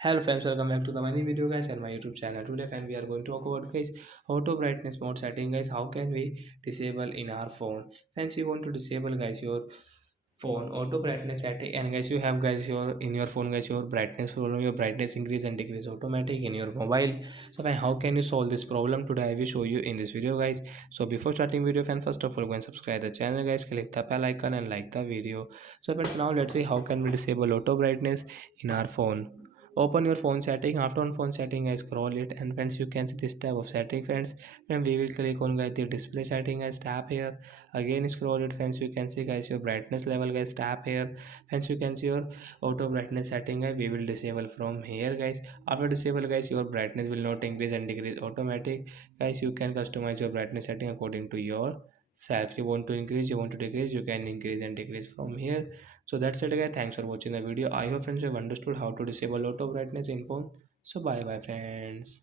Hello friends, welcome back to the many video guys and my YouTube channel. Today friend we are going to talk about guys auto brightness mode setting guys. How can we disable in our phone? Friends, you want to disable guys your phone auto brightness setting, and guys you have guys your in your phone guys your brightness problem, your brightness increase and decrease automatic in your mobile. So friend, how can you solve this problem? Today I will show you in this video guys. So before starting video friend, first of all go and subscribe the channel guys, click the bell icon and like the video. So friends, now let's see how can we disable auto brightness in our phone. Open your phone setting. After on phone setting, I scroll it, and friends, you can see this tab of setting. Friends, then we will click on guys the display setting. Guys, tap here. Again, scroll it. Friends, you can see guys your brightness level. Guys, tap here. Friends, you can see your auto brightness setting. Guys, we will disable from here. Guys, after disable, guys, your brightness will not increase and decrease automatic. Guys, you can customize your brightness setting according to your self. You want to increase, you want to decrease, you can increase and decrease from here. So that's it guys, thanks for watching the video. I hope friends you have understood how to disable auto brightness in phone. So bye bye friends.